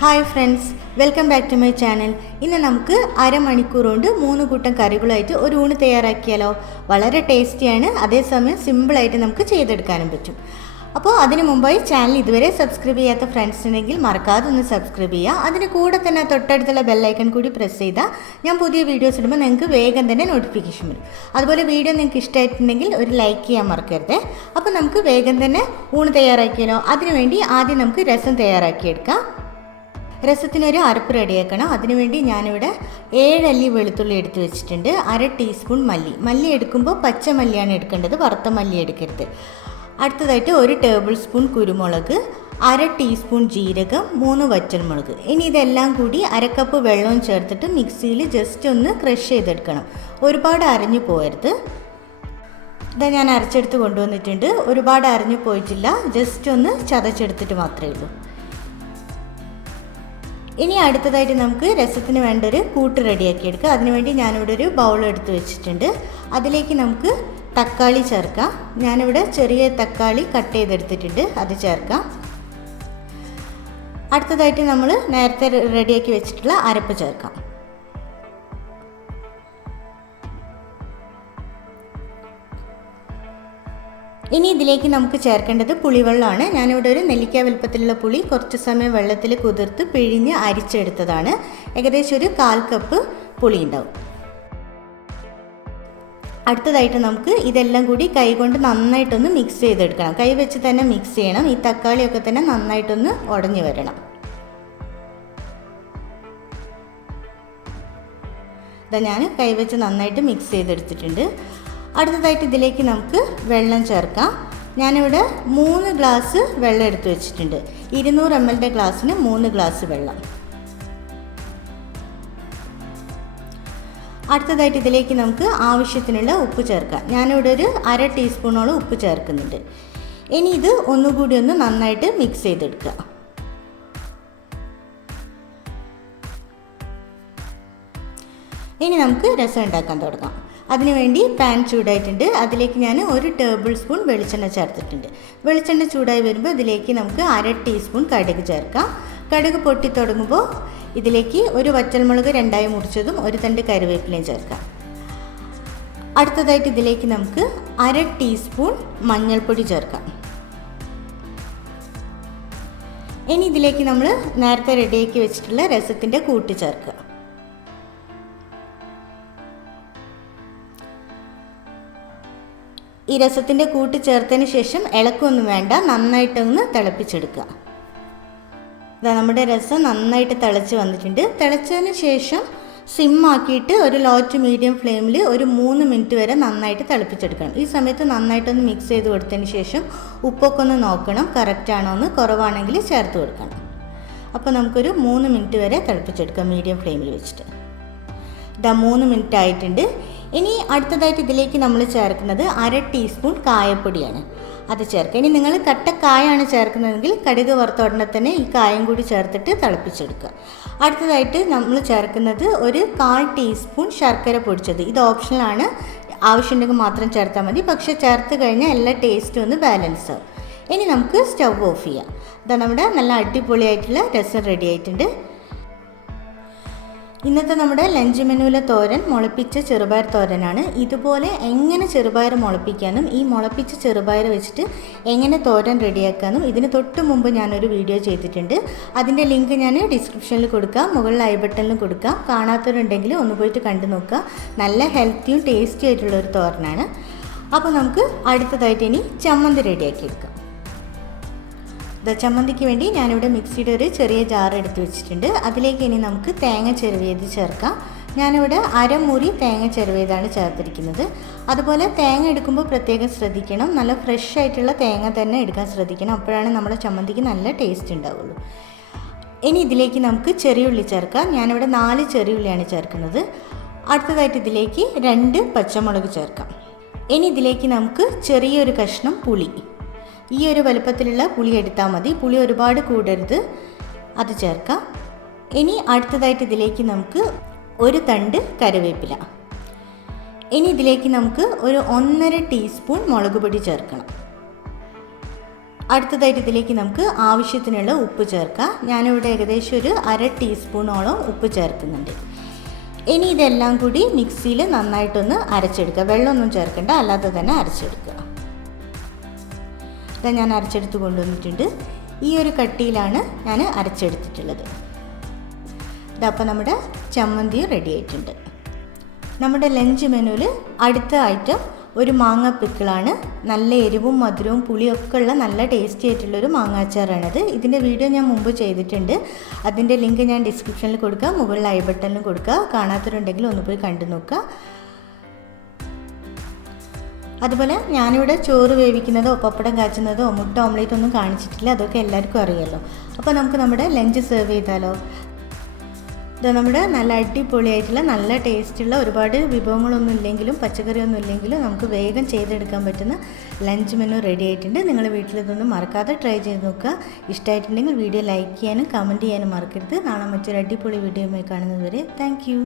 Hi friends, welcome back to my channel. ഇന്ന് നമുക്ക് അരമണിക്കൂർ കൊണ്ട് 3 കൂട്ടം കറികളായിട്ട് ഒരു ഊണ് തയ്യാറാക്കിയാലോ. വളരെ ടേസ്റ്റിയാണ്, അതേസമയം സിമ്പിളായിട്ട് നമുക്ക് ചെയ്തെടുക്കാനും പറ്റും. അപ്പോൾ അതിന് മുമ്പായി ചാനൽ ഇതുവരെ സബ്സ്ക്രൈബ് ചെയ്യാത്ത ഫ്രണ്ട്സ് ഉണ്ടെങ്കിൽ മറക്കാതെ ഒന്ന് സബ്സ്ക്രൈബ് ചെയ്യുക. അതിന് കൂടെ തന്നെ തൊട്ടടുത്തുള്ള ബെല്ലൈക്കൺ കൂടി പ്രസ് ചെയ്താൽ ഞാൻ പുതിയ വീഡിയോസ് ഇടുമ്പോൾ നിങ്ങൾക്ക് വേഗം തന്നെ നോട്ടിഫിക്കേഷൻ വരും. അതുപോലെ വീഡിയോ നിങ്ങൾക്ക് ഇഷ്ടമായിട്ടുണ്ടെങ്കിൽ ഒരു ലൈക്ക് ചെയ്യാൻ മറക്കരുത്. അപ്പോൾ നമുക്ക് വേഗം തന്നെ ഊണ് തയ്യാറാക്കിയാലോ. അതിനുവേണ്ടി ആദ്യം നമുക്ക് രസം തയ്യാറാക്കിയെടുക്കാം. രസത്തിനൊരു അരപ്പ് റെഡിയാക്കണം. അതിനുവേണ്ടി ഞാനിവിടെ 7 അല്ലി വെളുത്തുള്ളി എടുത്ത് വെച്ചിട്ടുണ്ട്. 1/2 ടീസ്പൂൺ മല്ലി എടുക്കുമ്പോൾ പച്ച മല്ലിയാണ് എടുക്കേണ്ടത്, വറുത്ത മല്ലി എടുക്കരുത്. അടുത്തതായിട്ട് 1 ടേബിൾ സ്പൂൺ കുരുമുളക്, 1/2 ടീസ്പൂൺ ജീരകം, 3 വറ്റൽമുളക്. ഇനി ഇതെല്ലാം കൂടി 1 കപ്പ് വെള്ളവും ചേർത്തിട്ട് മിക്സിയിൽ ജസ്റ്റ് ഒന്ന് ക്രഷ് ചെയ്തെടുക്കണം. ഒരുപാട് അരഞ്ഞു പോകരുത്. ഇതാ ഞാൻ അരച്ചെടുത്ത് കൊണ്ടുവന്നിട്ടുണ്ട്. ഒരുപാട് അരഞ്ഞു പോയിട്ടില്ല, ജസ്റ്റ് ഒന്ന് ചതച്ചെടുത്തിട്ട് മാത്രമേ ഉള്ളൂ. ഇനി അടുത്തതായിട്ട് നമുക്ക് രസത്തിന് വേണ്ട ഒരു കൂട്ട് റെഡിയാക്കി എടുക്കുക. അതിനുവേണ്ടി ഞാനിവിടെ ഒരു ബൗൾ എടുത്ത് വെച്ചിട്ടുണ്ട്. അതിലേക്ക് നമുക്ക് തക്കാളി ചേർക്കാം. ഞാനിവിടെ ചെറിയ തക്കാളി കട്ട് ചെയ്തെടുത്തിട്ടുണ്ട്, അത് ചേർക്കാം. അടുത്തതായിട്ട് നമ്മൾ നേരത്തെ റെഡിയാക്കി വെച്ചിട്ടുള്ള അരപ്പ് ചേർക്കാം. ഇനി ഇതിലേക്ക് നമുക്ക് ചേർക്കേണ്ടത് പുളിവെള്ളമാണ്. ഞാനിവിടെ ഒരു നെല്ലിക്ക വലുപ്പത്തിലുള്ള പുളി കുറച്ച് സമയം വെള്ളത്തിൽ കുതിർത്ത് പിഴിഞ്ഞ് അരിച്ചെടുത്തതാണ്. ഏകദേശം ഒരു 1/4 കപ്പ് പുളി ഉണ്ടാവും. അടുത്തതായിട്ട് നമുക്ക് ഇതെല്ലാം കൂടി കൈകൊണ്ട് നന്നായിട്ടൊന്ന് മിക്സ് ചെയ്തെടുക്കണം. കൈ വെച്ച് തന്നെ മിക്സ് ചെയ്യണം. ഈ തക്കാളിയൊക്കെ തന്നെ നന്നായിട്ടൊന്ന് ഉടഞ്ഞു വരണം. ഇതാ ഞാൻ കൈ വെച്ച് നന്നായിട്ട് മിക്സ് ചെയ്തെടുത്തിട്ടുണ്ട്. അടുത്തതായിട്ട് ഇതിലേക്ക് നമുക്ക് വെള്ളം ചേർക്കാം. ഞാനിവിടെ 3 ഗ്ലാസ് വെള്ളം എടുത്ത് വെച്ചിട്ടുണ്ട്. 200 ml ഗ്ലാസ്സിന് 3 ഗ്ലാസ് വെള്ളം. അടുത്തതായിട്ട് ഇതിലേക്ക് നമുക്ക് ആവശ്യത്തിനുള്ള ഉപ്പ് ചേർക്കാം. ഞാനിവിടെ ഒരു 1/2 ടീസ്പൂണോളം ഉപ്പ് ചേർക്കുന്നുണ്ട്. ഇനി ഇത് ഒന്നുകൂടി ഒന്ന് നന്നായിട്ട് മിക്സ് ചെയ്തെടുക്കുക. ഇനി നമുക്ക് രസം ഉണ്ടാക്കാൻ തുടങ്ങാം. അതിനുവേണ്ടി പാൻ ചൂടായിട്ടുണ്ട്. അതിലേക്ക് ഞാൻ 1 ടേബിൾ സ്പൂൺ വെളിച്ചെണ്ണ ചേർത്തിട്ടുണ്ട്. വെളിച്ചെണ്ണ ചൂടായി വരുമ്പോൾ ഇതിലേക്ക് നമുക്ക് 1/2 ടീസ്പൂൺ കടുക് ചേർക്കാം. കടുക് പൊട്ടി തുടങ്ങുമ്പോൾ ഇതിലേക്ക് 1 വറ്റൽമുളക് 2ആയി മുറിച്ചതും 1 തണ്ട് കറിവേപ്പിലയും ചേർക്കാം. അടുത്തതായിട്ട് ഇതിലേക്ക് നമുക്ക് 1/2 ടീസ്പൂൺ മഞ്ഞൾപ്പൊടി ചേർക്കാം. ഇനി ഇതിലേക്ക് നമ്മൾ നേരത്തെ റെഡിയാക്കി വെച്ചിട്ടുള്ള രസത്തിൻ്റെ കൂട്ട് ചേർക്കുക. ഈ രസത്തിൻ്റെ കൂട്ട് ചേർത്തതിന് ശേഷം ഇളക്കൊന്നും വേണ്ട, നന്നായിട്ടൊന്ന് തിളപ്പിച്ചെടുക്കുക. ഇതാ നമ്മുടെ രസം നന്നായിട്ട് തിളച്ച് വന്നിട്ടുണ്ട്. തിളച്ചതിന് ശേഷം സിമ്മാക്കിയിട്ട് ഒരു ലോ ടു മീഡിയം ഫ്ലെയിമിൽ ഒരു 3 മിനിറ്റ് വരെ നന്നായിട്ട് തിളപ്പിച്ചെടുക്കണം. ഈ സമയത്ത് നന്നായിട്ടൊന്ന് മിക്സ് ചെയ്ത് കൊടുത്തതിന് ശേഷം ഉപ്പൊക്കെ ഒന്ന് നോക്കണം, കറക്റ്റാണോ എന്ന്. കുറവാണെങ്കിൽ ചേർത്ത് കൊടുക്കണം. അപ്പോൾ നമുക്കൊരു 3 മിനിറ്റ് വരെ തിളപ്പിച്ചെടുക്കാം മീഡിയം ഫ്ലെയിമിൽ വെച്ചിട്ട്. ഇതാ 3 മിനിറ്റ് ആയിട്ടുണ്ട്. ഇനി അടുത്തതായിട്ട് ഇതിലേക്ക് നമ്മൾ ചേർക്കുന്നത് 1/2 ടീസ്പൂൺ കായപ്പൊടിയാണ്, അത് ചേർക്കുക. ഇനി നിങ്ങൾ കട്ടക്കായാണ് ചേർക്കുന്നതെങ്കിൽ കടുക് വറുത്ത ഉടനെ തന്നെ ഈ കായം കൂടി ചേർത്തിട്ട് തിളപ്പിച്ചെടുക്കുക. അടുത്തതായിട്ട് നമ്മൾ ചേർക്കുന്നത് ഒരു 1/4 ടീസ്പൂൺ ശർക്കര പൊടിച്ചത്. ഇത് ഓപ്ഷണലാണ്, ആവശ്യമുണ്ടെങ്കിൽ മാത്രം ചേർത്താൽ മതി. പക്ഷേ ചേർത്ത് കഴിഞ്ഞാൽ എല്ലാ ടേസ്റ്റും ഒന്ന് ബാലൻസ് ആവും. ഇനി നമുക്ക് സ്റ്റവ് ഓഫ് ചെയ്യാം. ഇതാ നമ്മുടെ നല്ല അടിപൊളിയായിട്ടുള്ള രസം റെഡി ആയിട്ടുണ്ട്. ഇന്നത്തെ നമ്മുടെ ലഞ്ച് മെനുവിലെ തോരൻ മുളപ്പിച്ച ചെറുപയർ തോരനാണ്. ഇതുപോലെ എങ്ങനെ ചെറുപയർ മുളപ്പിക്കാനും ഈ മുളപ്പിച്ച ചെറുപയർ വെച്ചിട്ട് എങ്ങനെ തോരൻ റെഡിയാക്കാനും ഇതിന് തൊട്ട് മുമ്പ് ഞാനൊരു വീഡിയോ ചെയ്തിട്ടുണ്ട്. അതിൻ്റെ ലിങ്ക് ഞാൻ ഡിസ്ക്രിപ്ഷനിൽ കൊടുക്കാം, മുകളിൽ ഐ ബട്ടണിൽ കൊടുക്കാം. കാണാത്തവരുണ്ടെങ്കിൽ ഒന്ന് പോയിട്ട് കണ്ടു നോക്കുക. നല്ല ഹെൽത്തിയും ടേസ്റ്റി ആയിട്ടുള്ള ഒരു തോരനാണ്. അപ്പോൾ നമുക്ക് അടുത്തതായിട്ട് ഇനി ചമ്മന്തി റെഡിയാക്കി എടുക്കാം. ചമ്മന്തിക്ക് വേണ്ടി ഞാനിവിടെ മിക്സിയുടെ ഒരു ചെറിയ ജാർ എടുത്ത് വെച്ചിട്ടുണ്ട്. അതിലേക്ക് ഇനി നമുക്ക് തേങ്ങ ചിരവിയത് ചേർക്കാം. ഞാനിവിടെ 1/2 മുറി തേങ്ങ ചിരവിയതാണ് ചേർത്തിരിക്കുന്നത്. അതുപോലെ തേങ്ങ എടുക്കുമ്പോൾ പ്രത്യേകം ശ്രദ്ധിക്കണം, നല്ല ഫ്രഷ് ആയിട്ടുള്ള തേങ്ങ തന്നെ എടുക്കാൻ ശ്രദ്ധിക്കണം. അപ്പോഴാണ് നമ്മുടെ ചമ്മന്തിക്ക് നല്ല ടേസ്റ്റ് ഉണ്ടാവുള്ളൂ. ഇനി ഇതിലേക്ക് നമുക്ക് ചെറിയുള്ളി ചേർക്കാം. ഞാനിവിടെ 4 ചെറിയുള്ളിയാണ് ചേർക്കുന്നത്. അടുത്തതായിട്ട് ഇതിലേക്ക് 2 പച്ചമുളക് ചേർക്കാം. ഇനി ഇതിലേക്ക് നമുക്ക് ചെറിയൊരു കഷ്ണം പുളി, ഈ ഒരു വലുപ്പത്തിലുള്ള പുളി എടുത്താൽ മതി, പുളി ഒരുപാട് കൂടരുത്, അത് ചേർക്കാം. ഇനി അടുത്തതായിട്ട് ഇതിലേക്ക് നമുക്ക് 1 തണ്ട് കറിവേപ്പില. ഇനി ഇതിലേക്ക് നമുക്ക് ഒരു 1.5 ടീസ്പൂൺ മുളക് പൊടി ചേർക്കണം. അടുത്തതായിട്ട് ഇതിലേക്ക് നമുക്ക് ആവശ്യത്തിനുള്ള ഉപ്പ് ചേർക്കാം. ഞാനിവിടെ ഏകദേശം ഒരു 1/2 ടീസ്പൂണോളം ഉപ്പ് ചേർക്കുന്നുണ്ട്. ഇനി ഇതെല്ലാം കൂടി മിക്സിയിൽ നന്നായിട്ടൊന്ന് അരച്ചെടുക്കുക. വെള്ളമൊന്നും ചേർക്കണ്ട, അല്ലാതെ തന്നെ അരച്ചെടുക്കുക. ഇതാ ഞാൻ അരച്ചെടുത്ത് കൊണ്ടുവന്നിട്ടുണ്ട്. ഈ ഒരു കട്ടിയിലാണ് ഞാൻ അരച്ചെടുത്തിട്ടുള്ളത്. ഇതപ്പോൾ നമ്മുടെ ചമ്മന്തി റെഡി ആയിട്ടുണ്ട്. നമ്മുടെ ലഞ്ച് മെനുവിൽ അടുത്ത ഐറ്റം ഒരു മാങ്ങ പിക്കിളാണ്. നല്ല എരിവും മധുരവും പുളിയൊക്കെ ഉള്ള നല്ല ടേസ്റ്റി ആയിട്ടുള്ളൊരു മാങ്ങാച്ചാറാണിത്. ഇതിൻ്റെ വീഡിയോ ഞാൻ മുമ്പ് ചെയ്തിട്ടുണ്ട്. അതിൻ്റെ ലിങ്ക് ഞാൻ ഡിസ്ക്രിപ്ഷനിൽ കൊടുക്കുക, മുകളിൽ ഐ ബട്ടണിൽ കൊടുക്കുക. കാണാത്തവരുണ്ടെങ്കിൽ ഒന്ന് പോയി കണ്ടു നോക്കുക. അതുപോലെ ഞാനിവിടെ ചോറ് വേവിക്കുന്നതോ പപ്പടം കാച്ചുന്നതോ മുട്ട ഓംലേറ്റ് ഒന്നും കാണിച്ചിട്ടില്ല. അതൊക്കെ എല്ലാവർക്കും അറിയാമല്ലോ. അപ്പോൾ നമുക്ക് നമ്മുടെ ലഞ്ച് സെർവ് ചെയ്താലോ. ഇത് നമ്മുടെ നല്ല അടിപൊളിയായിട്ടുള്ള നല്ല ടേസ്റ്റുള്ള ഒരുപാട് വിഭവങ്ങളൊന്നും ഇല്ലെങ്കിലും പച്ചക്കറിയൊന്നും ഇല്ലെങ്കിലും നമുക്ക് വേഗം ചെയ്തെടുക്കാൻ പറ്റുന്ന ലഞ്ച് മെനു റെഡി ആയിട്ടുണ്ട്. നിങ്ങൾ വീട്ടിലിതൊന്നും മറക്കാതെ ട്രൈ ചെയ്ത് നോക്കുക. ഇഷ്ടമായിട്ടുണ്ടെങ്കിൽ വീഡിയോ ലൈക്ക് ചെയ്യാനും കമൻറ്റ് ചെയ്യാനും മറക്കരുത്. നാളെ മറ്റൊരു അടിപൊളി വീഡിയോയുമായി കാണുന്നതുവരെ താങ്ക് യു.